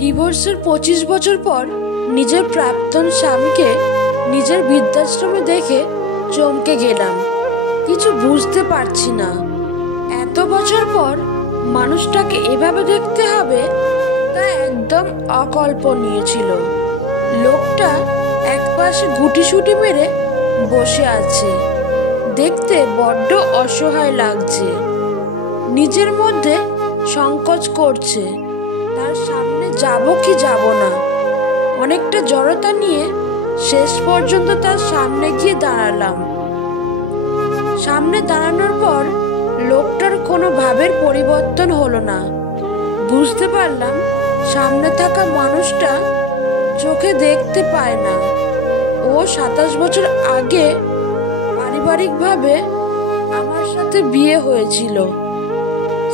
ডিভোর্সের 25 বছর পর নিজের প্রাক্তন স্বামীকে নিজের বৃদ্ধাশ্রমে দেখে চমকে গেলাম। কিছু বুঝতে পারছি না। এত বছর পর মানুষটাকে এভাবে দেখতে হবে তা একদম অকল্পনীয় ছিল। লোকটা একপাশে গুটিসুটি মেরে বসে আছে, দেখতে বড্ড অসহায় লাগছে। নিজের মধ্যে সংকোচ করছে, তার সামনে যাব কি যাব না। অনেকটা জড়তা নিয়ে শেষ পর্যন্ত তার সামনে গিয়ে দাঁড়ালাম। সামনে দাঁড়ানোর পর লোকটার কোনো ভাবের পরিবর্তন হলো না। বুঝতে পারলাম সামনে থাকা মানুষটা চোখে দেখতে পায় না। ও 27 বছর আগে পারিবারিকভাবে আমার সাথে বিয়ে হয়েছিল।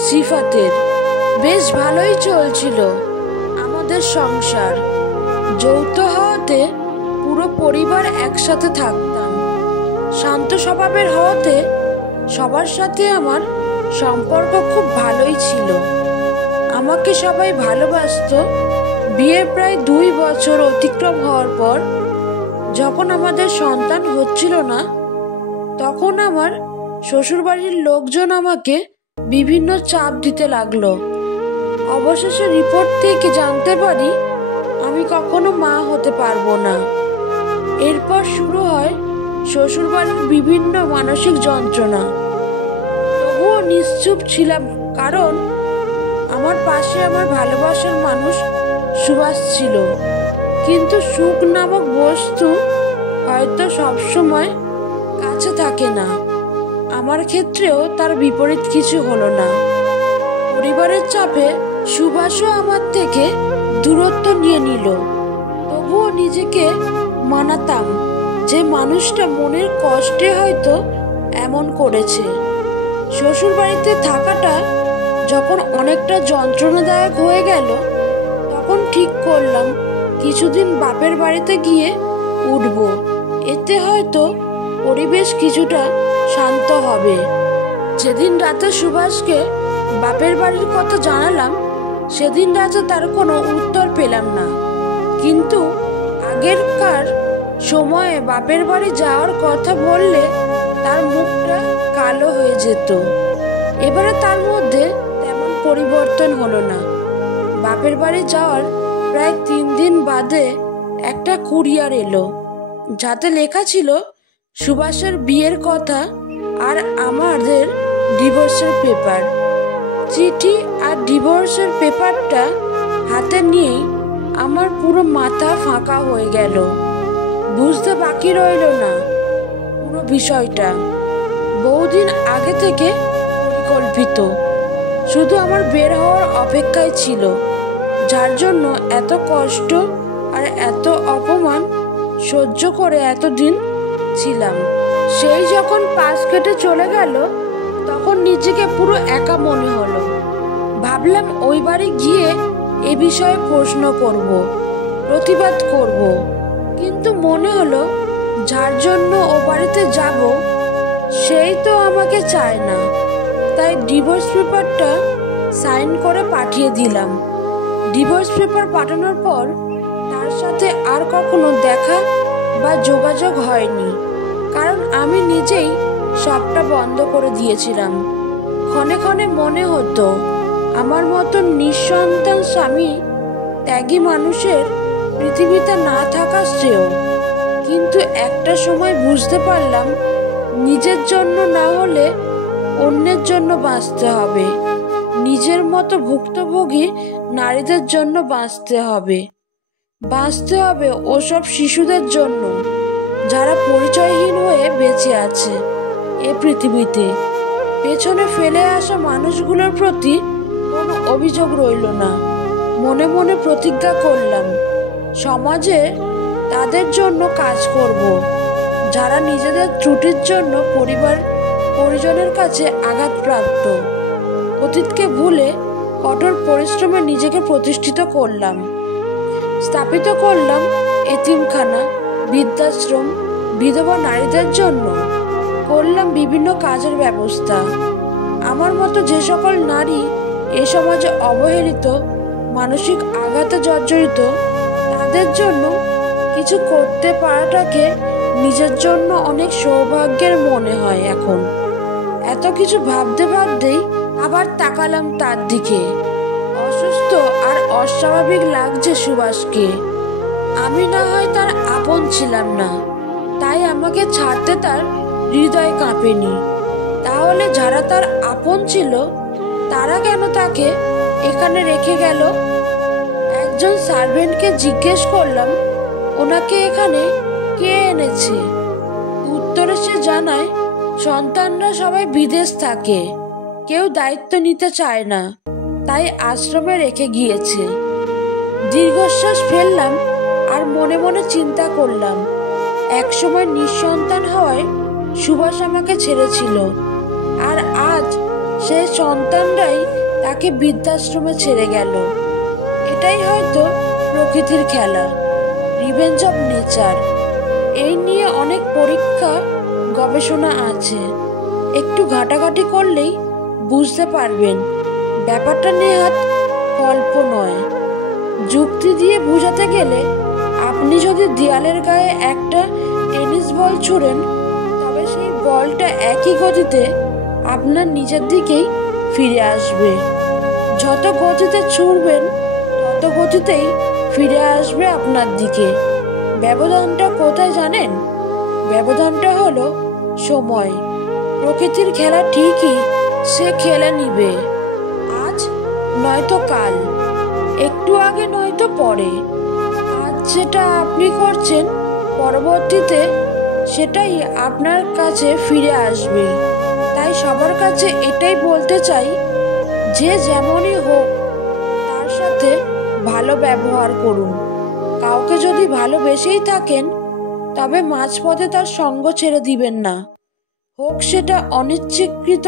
সিফাতের বেশ ভালোই চলছিল আমাদের সংসার। যৌথ হওয়াতে পুরো পরিবার একসাথে থাকতাম। শান্ত স্বভাবের হওয়াতে সবার সাথে আমার সম্পর্ক খুব ভালোই ছিল। আমাকে সবাই ভালোবাসতো। বিয়ের প্রায় 2 বছর অতিক্রম হওয়ার পর যখন আমাদের সন্তান হচ্ছিল না, তখন আমার শ্বশুরবাড়ির লোকজন আমাকে বিভিন্ন চাপ দিতে লাগলো। অবশেষে রিপোর্ট থেকে জানতে পারি আমি কখনো মা হতে পারবো না। এরপর শুরু হয় শ্বশুরবাড়ির বিভিন্ন মানসিক যন্ত্রণা। তবুও নিশ্চুপ ছিলাম, কারণ আমার পাশে আমার ভালোবাসার মানুষ সুভাষ ছিল। কিন্তু সুখ নামক বস্তু হয়তো সবসময় কাছে থাকে না। আমার ক্ষেত্রেও তার বিপরীত কিছু হলো না। পরিবারের চাপে সুভাষও আমার থেকে দূরত্ব নিয়ে নিল। তবুও নিজেকে মানাতাম যে মানুষটা মনের কষ্টে হয়তো এমন করেছে। শ্বশুর বাড়িতে থাকাটা যখন অনেকটা যন্ত্রণাদায়ক হয়ে গেল, তখন ঠিক করলাম কিছুদিন বাপের বাড়িতে গিয়ে উঠব। এতে হয়তো পরিবেশ কিছুটা শান্ত হবে। যেদিন রাতে সুভাষকে বাপের বাড়ির কথা জানালাম, সেদিন রাতে তার কোনো উত্তর পেলাম না। কিন্তু আগেরকার সময়ে বাপের বাড়ি যাওয়ার কথা বললে তার মুখটা কালো হয়ে যেত। এবারে তার মধ্যে তেমন পরিবর্তন হলো না। বাপের বাড়ি যাওয়ার প্রায় 3 দিন বাদে একটা কুরিয়ার এলো, যাতে লেখা ছিল সুভাষের বিয়ের কথা আর আমাদের ডিভোর্সের পেপার। চিঠি আর ডিভোর্সের পেপারটা হাতে নিয়েই আমার পুরো মাথা ফাঁকা হয়ে গেল। বুঝতে বাকি রইল না পুরো বিষয়টা। বহুদিন আগে থেকে পরিকল্পিত, শুধু আমার বের হওয়ার অপেক্ষায় ছিল। যার জন্য এত কষ্ট আর এত অপমান সহ্য করে এতদিন ছিলাম, সেই যখন পাশ কেটে চলে গেল, তখন নিজেকে পুরো একা মনে হলো। ভাবলাম ওই বাড়ি গিয়ে এ বিষয়ে প্রশ্ন করব, প্রতিবাদ করব। কিন্তু মনে হলো যার জন্য ও বাড়িতে যাব সেই তো আমাকে চায় না। তাই ডিভোর্স পেপারটা সাইন করে পাঠিয়ে দিলাম। ডিভোর্স পেপার পাঠানোর পর তার সাথে আর কখনো দেখা বা যোগাযোগ হয়নি, কারণ আমি নিজেই সবটা বন্ধ করে দিয়েছিলাম। ক্ষণে ক্ষণে মনে হতো আমার মতো নিঃসন্তান স্বামী ত্যাগী মানুষের পৃথিবীতে না থাকা শ্রেয়। কিন্তু একটা সময় বুঝতে পারলাম নিজের জন্য না হলে অন্যের জন্য বাঁচতে হবে। নিজের মতো ভুক্তভোগী নারীদের জন্য বাঁচতে হবে। বাঁচতে হবে ওসব শিশুদের জন্য যারা পরিচয়হীন হয়ে বেঁচে আছে এ পৃথিবীতে। পেছনে ফেলে আসা মানুষগুলোর প্রতি কোনো অভিযোগ রইল না। মনে মনে প্রতিজ্ঞা করলাম সমাজে তাদের জন্য কাজ করব যারা নিজেদের ত্রুটির জন্য পরিজনের কাছে আঘাতপ্রাপ্ত। অতীতকে ভুলে কঠোর পরিশ্রমে নিজেকে প্রতিষ্ঠিত করলাম। স্থাপিত করলাম এতিমখানা, বৃদ্ধাশ্রম, বিধবা নারীদের জন্য করলাম বিভিন্ন কাজের ব্যবস্থা। আমার মতো যে সকল নারী এ সমাজে অবহেলিত, মানসিক আঘাতে জর্জরিত তাদের জন্য কিছু করতে পারাটাকে নিজের জন্য অনেক সৌভাগ্যের মনে হয়। এখন এত কিছু ভাবতে ভাবতেই আবার তাকালাম তার দিকে। অসুস্থ আর অস্বাভাবিক লাগছে সুভাষকে। আমি না হয় তার আপন ছিলাম না, তাই আমাকে ছাড়তে তার হৃদয় কাঁপেনি। তাহলে যারা তার আপন ছিল তারা কেন তাকে এখানে রেখে গেল? একজন সার্ভেন্টকে জিজ্ঞেস করলাম ওনাকে এখানে কে এনেছে। উত্তরে সে জানায় সন্তানরা সবাই বিদেশ থাকে, কেউ দায়িত্ব নিতে চায় না, তাই আশ্রমে রেখে গিয়েছে। দীর্ঘশ্বাস ফেললাম আর মনে মনে চিন্তা করলাম, একসময় নিঃসন্তান হওয়ায় সুভাষ আমাকে ছেড়েছিল, আর আজ সে সন্তানরাই তাকে বৃদ্ধাশ্রমে ছেড়ে গেল। এটাই হয়তো প্রকৃতির খেলা, রিভেঞ্জ অফ নেচার। এই নিয়ে অনেক পরীক্ষা গবেষণা আছে, একটু ঘাটাঘাটি করলেই বুঝতে পারবেন ব্যাপারটা নেহাত গল্প নয়। যুক্তি দিয়ে বোঝাতে গেলে আপনি যদি দেয়ালের গায়ে একটা টেনিস বল ছুঁড়েন, তবে সেই বলটা একই গতিতে আপনার নিজের দিকেই ফিরে আসবে। যত গতিতে ছুঁড়বেন তত গতিতেই ফিরে আসবে আপনার দিকে। ব্যবধানটা কোথায় জানেন? ব্যবধানটা হলো সময়। প্রকৃতির খেলা ঠিকই সে খেলে নিবে, আজ নয়তো কাল, একটু আগে নয়তো পরে। আজ যেটা আপনি করছেন পরবর্তীতে সেটাই আপনার কাছে ফিরে আসবে। তাই সবার কাছে এটাই বলতে চাই, যে যেমনই হোক তার সাথে ভালো ব্যবহার করুন। কাউকে যদি ভালোবেসেই থাকেন তবে মাঝপথে তার সঙ্গ ছেড়ে দিবেন না, হোক সেটা অনিচ্ছাকৃত,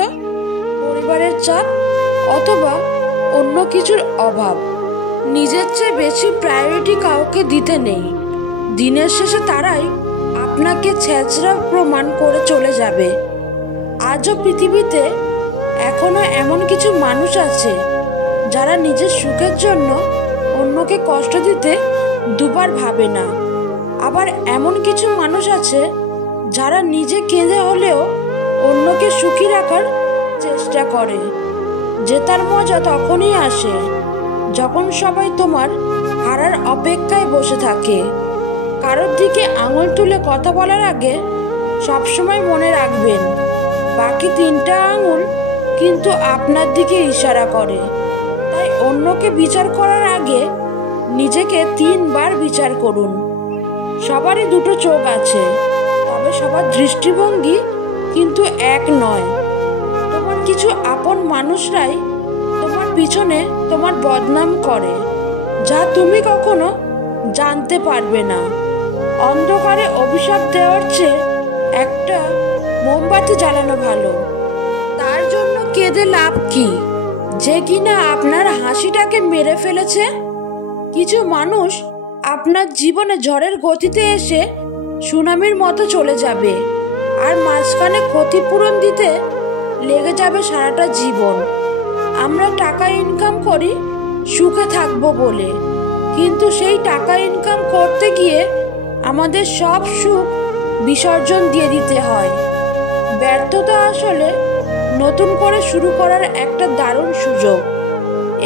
পরিবারের চাপ অথবা অন্য কিছুর অভাব। নিজের চেয়ে বেশি প্রায়োরিটি কাউকে দিতে নেই। দিনের শেষে তারাই আপনাকে ছেঁচড়া প্রমাণ করে চলে যাবে। আজও পৃথিবীতে এখনো এমন কিছু মানুষ আছে যারা নিজের সুখের জন্য অন্যকে কষ্ট দিতে দুবার ভাবে না। আবার এমন কিছু মানুষ আছে যারা নিজে কেঁদে হলেও অন্যকে সুখী রাখার চেষ্টা করে। জেতার মজা তখনই আসে যখন সবাই তোমার হারার অপেক্ষায় বসে থাকে। কারোর দিকে আঙুল তুলে কথা বলার আগে সবসময় মনে রাখবেন, বাকি 3টা আঙুল কিন্তু আপনার দিকে ইশারা করে। তাই অন্যকে বিচার করার আগে নিজেকে 3 বার বিচার করুন। সবারই 2টো চোখ আছে, তবে সবার দৃষ্টিভঙ্গি কিন্তু এক নয়। তোমার কিছু আপন মানুষরাই তোমার পিছনে তোমার বদনাম করে, যা তুমি কখনো জানতে পারবে না। অন্ধকারে অভিশাপ দেওয়ার চেয়ে একটা মোমবাতি জ্বালানো ভালো। তার জন্য কেঁদে লাভ কি, যে কিনা আপনার হাসিটাকে মেরে ফেলেছে? কিছু মানুষ আপনার জীবনে ঝড়ের গতিতে এসে সুনামির মতো চলে যাবে, আর মাঝখানে ক্ষতিপূরণ দিতে লেগে যাবে সারাটা জীবন। আমরা টাকা ইনকাম করি সুখে থাকবো বলে, কিন্তু সেই টাকা ইনকাম করতে গিয়ে আমাদের সব সুখ বিসর্জন দিয়ে দিতে হয়। ব্যর্থতা আসলে নতুন করে শুরু করার একটা দারুণ সুযোগ।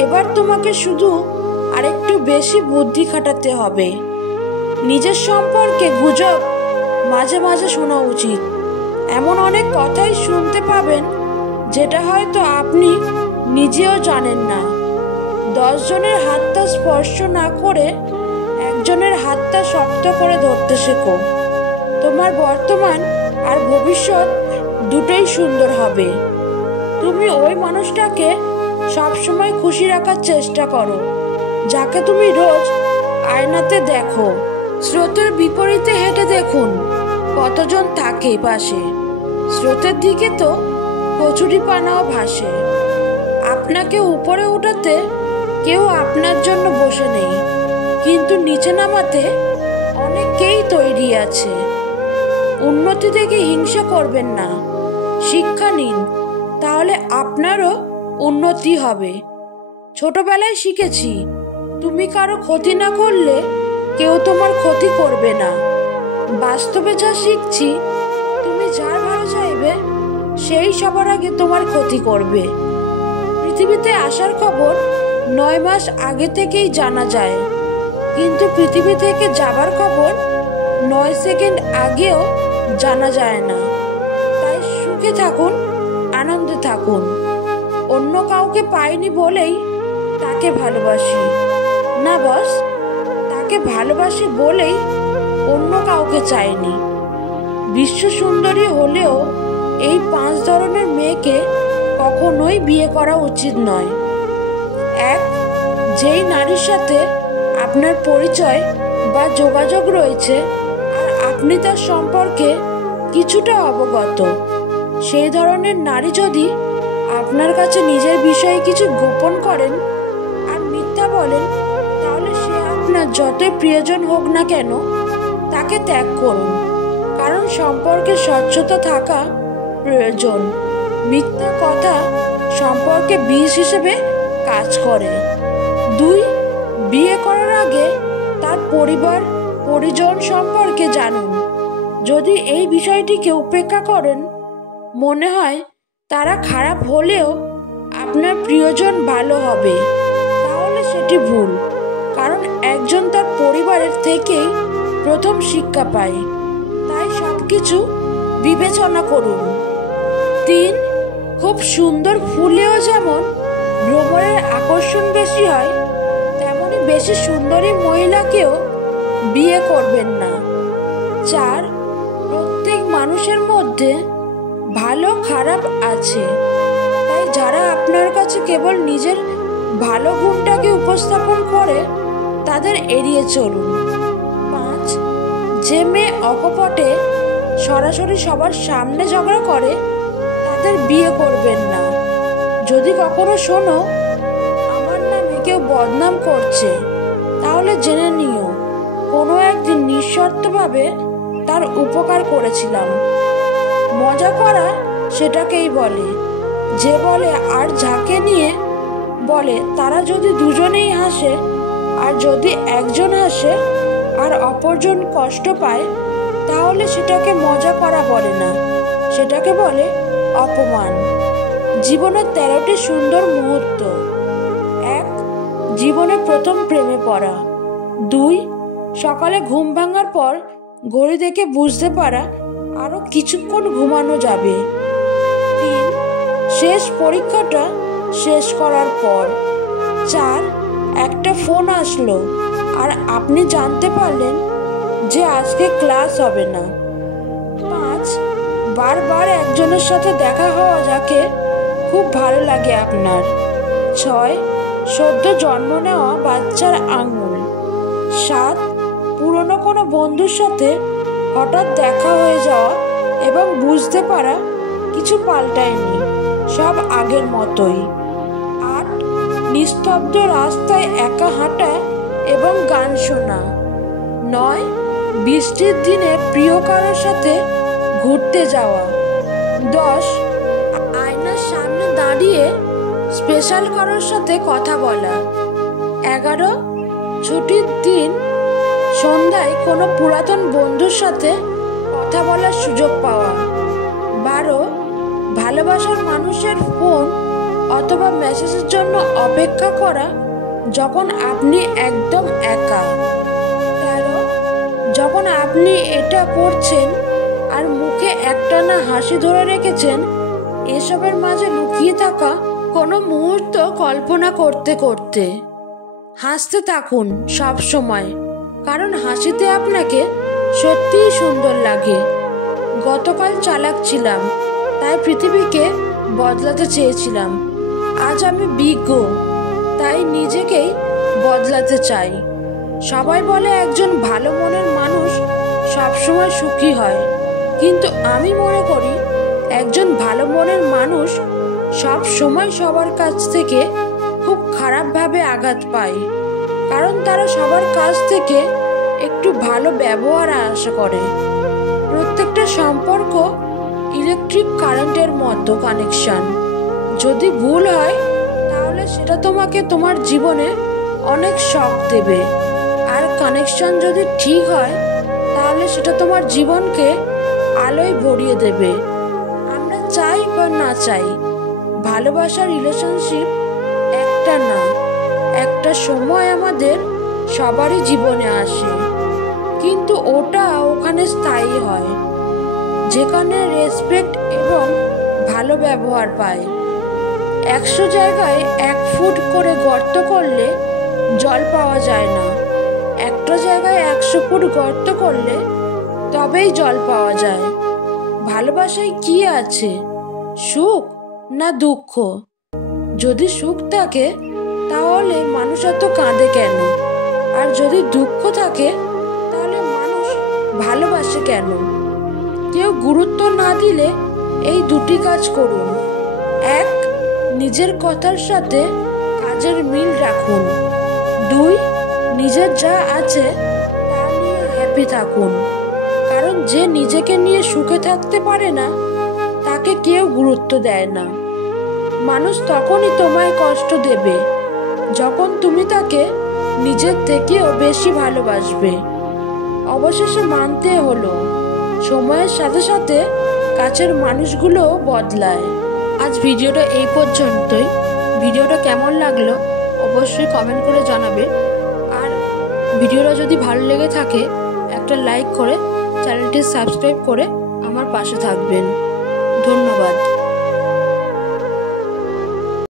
এবার তোমাকে শুধু আরেকটু বেশি বুদ্ধি খাটাতে হবে। নিজের সম্পর্কে গুজব মাঝে মাঝে শোনা উচিত। এমন অনেক কথাই শুনতে পাবেন যেটা হয়তো আপনি নিজেও জানেন না। 10 জনের হাতটা স্পর্শ না করে একজনের হাতটা শক্ত করে ধরতে শেখো। তোমার বর্তমান আর ভবিষ্যৎ দুটোই সুন্দর হবে। তুমি ওই মানুষটাকে সবসময় খুশি রাখার চেষ্টা করো যাকে তুমি রোজ আয়নাতে দেখো। স্রোতের বিপরীতে হেঁটে দেখুন কতজন থাকে পাশে। স্রোতের দিকে তো কচুরিপানাও ভাসে। আপনাকে উপরে উঠাতে কেউ আপনার জন্য বসে নেই, কিন্তু নিচে নামাতে অনেকেই তৈরি আছে। উন্নতি দেখে হিংসা করবেন না, শিক্ষা নিন, তাহলে আপনারও উন্নতি হবে। ছোটবেলায় শিখেছি তুমি কারো ক্ষতি না করলে কেউ তোমার ক্ষতি করবে না। বাস্তবে যা শিখছি, তুমি যার ভালো চাইবে সেই সবার আগে তোমার ক্ষতি করবে। পৃথিবীতে আসার খবর 9 মাস আগে থেকেই জানা যায়, কিন্তু পৃথিবী থেকে যাবার খবর 9 সেকেন্ড আগেও জানা যায় না। তাই সুখে থাকুন, আনন্দে থাকুন। অন্য কাউকে পাইনি বলেই তাকে ভালোবাসি না বস, তাকে ভালোবাসি বলেই অন্য কাউকে চাইনি। বিশ্ব সুন্দরী হলেও এই 5 ধরনের মেয়েকে কখনোই বিয়ে করা উচিত নয়। 1, যেই নারীর সাথে আপনার পরিচয় বা যোগাযোগ রয়েছে আর আপনি তার সম্পর্কে কিছুটা অবগত, সেই ধরনের নারী যদি আপনার কাছে নিজের বিষয়ে কিছু গোপন করেন আর মিথ্যা বলেন, তাহলে সে আপনার যতই প্রিয়জন হোক না কেন তাকে ত্যাগ করুন, কারণ সম্পর্কে স্বচ্ছতা থাকা প্রয়োজন। মিথ্যা কথা সম্পর্কে বিষ হিসেবে কাজ করে। 2, বিয়ে করার আগে তার পরিবার পরিজন সম্পর্কে জানুন। যদি এই বিষয়টিকে উপেক্ষা করেন, মনে হয় তারা খারাপ হলেও আপনার প্রিয়জন ভালো হবে, তাহলে সেটি ভুল, কারণ একজন তার পরিবারের থেকেই প্রথম শিক্ষা পায়। তাই সবকিছু বিবেচনা করুন। 3, খুব সুন্দর ফুলেও যেমন ভ্রমণের আকর্ষণ বেশি হয়, তেমনি বেশি সুন্দরী মহিলাকেও বিয়ে করবেন না। 4, প্রত্যেক মানুষের মধ্যে ভালো খারাপ আছে, তাই যারা আপনার কাছে কেবল নিজের ভালো গুণটাকে উপস্থাপন করে তাদের এড়িয়ে চলুন। 5, যে মেয়ে অকপটে সরাসরি সবার সামনে ঝগড়া করে তাদের বিয়ে করবেন না। যদি কখনো শোনো আমার নামে কেউ বদনাম করছে, তাহলে জেনে নিও কোনো একদিন নিঃশর্তভাবে তার উপকার করেছিলাম। মজা করা সেটাকেই বলে, যে বলে আর যাকে নিয়ে বলে তারা যদি দুজনেই হাসে, আর যদি একজন হাসে আর অপরজন কষ্ট পায়, তাহলে সেটাকে মজা করা বলে না, সেটাকে বলে অপমান। জীবনের 13টি সুন্দর মুহূর্ত। 1, জীবনে প্রথম প্রেমে পড়া। 2, সকালে ঘুম ভাঙার পর ঘড়ি দেখে বুঝতে পারা আরো কিছুক্ষণ ঘুমানো যাবে। 3, শেষ পরীক্ষাটা শেষ করার পর। 4, একটা ফোন আসলো আর আপনি জানতে পারলেন যে আজকে ক্লাস হবে না। 5, বারবার একজনের সাথে দেখা হওয়া যাকে খুব ভালো লাগে আপনার। 6, সদ্য জন্ম নেওয়া বাচ্চার আঙুল। 7, পুরনো কোনো বন্ধুর সাথে হঠাৎ দেখা হয়ে যাওয়া এবং বুঝতে পারা কিছু পাল্টায়নি, সব আগের মতোই। 8, নিস্তব্ধ রাস্তায় একা হাঁটা এবং গান শোনা। 9, বৃষ্টির দিনে প্রিয় কারোর সাথে ঘুরতে যাওয়া। 10, আয়নার সামনে দাঁড়িয়ে স্পেশাল কারোর সাথে কথা বলা। 11, ছুটির দিন সন্ধ্যায় কোনো পুরাতন বন্ধুর সাথে কথা বলার সুযোগ পাওয়া। 12, ভালোবাসার মানুষের ফোন অথবা মেসেজের জন্য অপেক্ষা করা যখন আপনি একদম একা। 13, যখন আপনি এটা পড়ছেন আর মুখে একটানা হাসি ধরে রেখেছেন, এসবের মাঝে লুকিয়ে থাকা কোনো মুহূর্ত কল্পনা করতে করতে। হাসতে থাকুন সব সময়, কারণ হাসিতে আপনাকে সত্যিই সুন্দর লাগে। গতকাল চালাক ছিলাম, তাই পৃথিবীকে বদলাতে চেয়েছিলাম। আজ আমি বিজ্ঞ, তাই নিজেকেই বদলাতে চাই। সবাই বলে একজন ভালো মনের মানুষ সবসময় সুখী হয়, কিন্তু আমি মনে করি একজন ভালো মনের মানুষ সব সময় সবার কাছ থেকে খুব খারাপভাবে আঘাত পায়, কারণ তারা সবার কাছ থেকে একটু ভালো ব্যবহার আশা করে। প্রত্যেকটা সম্পর্ক ইলেকট্রিক কারেন্টের মতো কানেকশন। যদি ভুল হয় তাহলে সেটা তোমাকে তোমার জীবনে অনেক শখ দেবে। আর কানেকশন যদি ঠিক হয় তাহলে সেটা তোমার জীবনকে আলোয় ভরিয়ে দেবে। আমরা চাই বা না চাই, ভালোবাসার রিলেশনশিপ একটা না, একটা সময় আমাদের সবারই জীবনে আসে, কিন্তু ওটা ওখানে স্থায়ী হয় যেখানে রেসপেক্ট এবং ভালো ব্যবহার পায়। 100 জায়গায় 1 ফুট করে গর্ত করলে জল পাওয়া যায় না, একটা জায়গায় 100 ফুট গর্ত করলে তবেই জল পাওয়া যায়। ভালোবাসায় কি আছে, সুখ না দুঃখ? যদি সুখ থাকে তাহলে মানুষ এত কাঁদে কেন? আর যদি দুঃখ থাকে তাহলে মানুষ ভালোবাসে কেন? কেউ গুরুত্ব না দিলে এই দুটি কাজ করুন। 1, নিজের কথার সাথে কাজের মিল রাখুন। 2, নিজের যা আছে তা নিয়ে হ্যাপি থাকুন। কারণ যে নিজেকে নিয়ে সুখে থাকতে পারে না তাকে কেউ গুরুত্ব দেয় না। মানুষ তখনই তোমায় কষ্ট দেবে যখন তুমি তাকে নিজের থেকেও বেশি ভালোবাসবে। অবশেষে মানতে হলো, সময়ের সাথে সাথে কাছের মানুষগুলোও বদলায়। আজ ভিডিওটা এই পর্যন্তই। ভিডিওটা কেমন লাগলো অবশ্যই কমেন্ট করে জানাবে। আর ভিডিওটা যদি ভালো লেগে থাকে একটা লাইক করে চ্যানেলটি সাবস্ক্রাইব করে আমার পাশে থাকবেন। ধন্যবাদ।